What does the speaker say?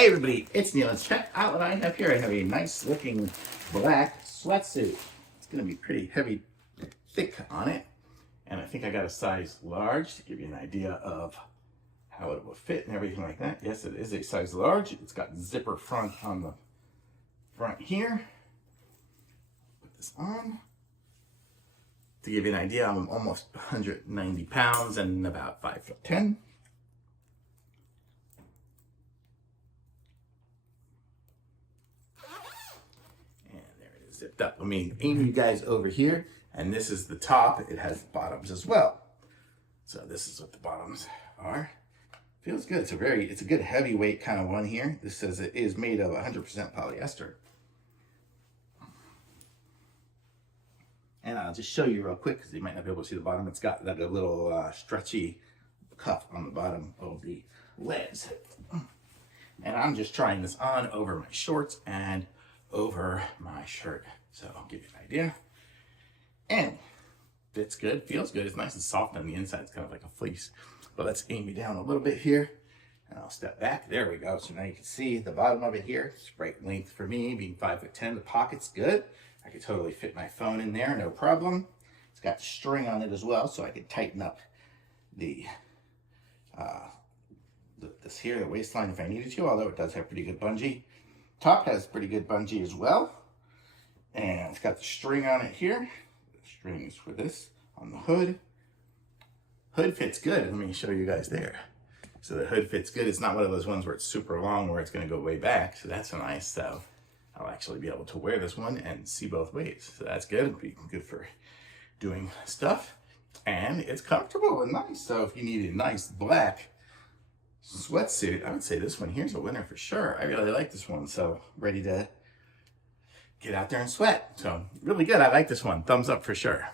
Hey everybody, it's Neil. Let's check out what I have here. I have a nice looking black sweatsuit. It's going to be pretty heavy, thick on it. And I think I got a size large to give you an idea of how it will fit and everything like that. Yes, it is a size large. It's got zipper front on the front here. Put this on. To give you an idea, I'm almost 190 pounds and about 5'10". Zipped up. Let me aim you guys over here, and this is the top. It has bottoms as well. So this is what the bottoms are. Feels good. It's a good heavyweight kind of one here. This says it is made of 100% polyester. And I'll just show you real quick because you might not be able to see the bottom. It's got that little stretchy cuff on the bottom of the legs. And I'm just trying this on over my shorts and over my shirt. So I'll give you an idea. And fits good, feels good. It's nice and soft on the inside. It's kind of like a fleece. But let's aim me down a little bit here. And I'll step back. There we go. So now you can see the bottom of it here. It's right length for me, being 5'10". The pocket's good. I could totally fit my phone in there, no problem. It's got string on it as well, so I could tighten up the this here, the waistline, if I needed to, although it does have pretty good bungee. Top has pretty good bungee as well. And it's got the string on it here. The string is for this on the hood. Hood fits good. Let me show you guys there. So the hood fits good. It's not one of those ones where it's super long where it's going to go way back. So that's nice. So I'll actually be able to wear this one and see both ways. So that's good. It'll be good for doing stuff. And it's comfortable and nice. So if you need a nice black sweatsuit, I would say this one here's a winner for sure. I really like this one. So ready to get out there and sweat. So really good. I like this one. Thumbs up for sure.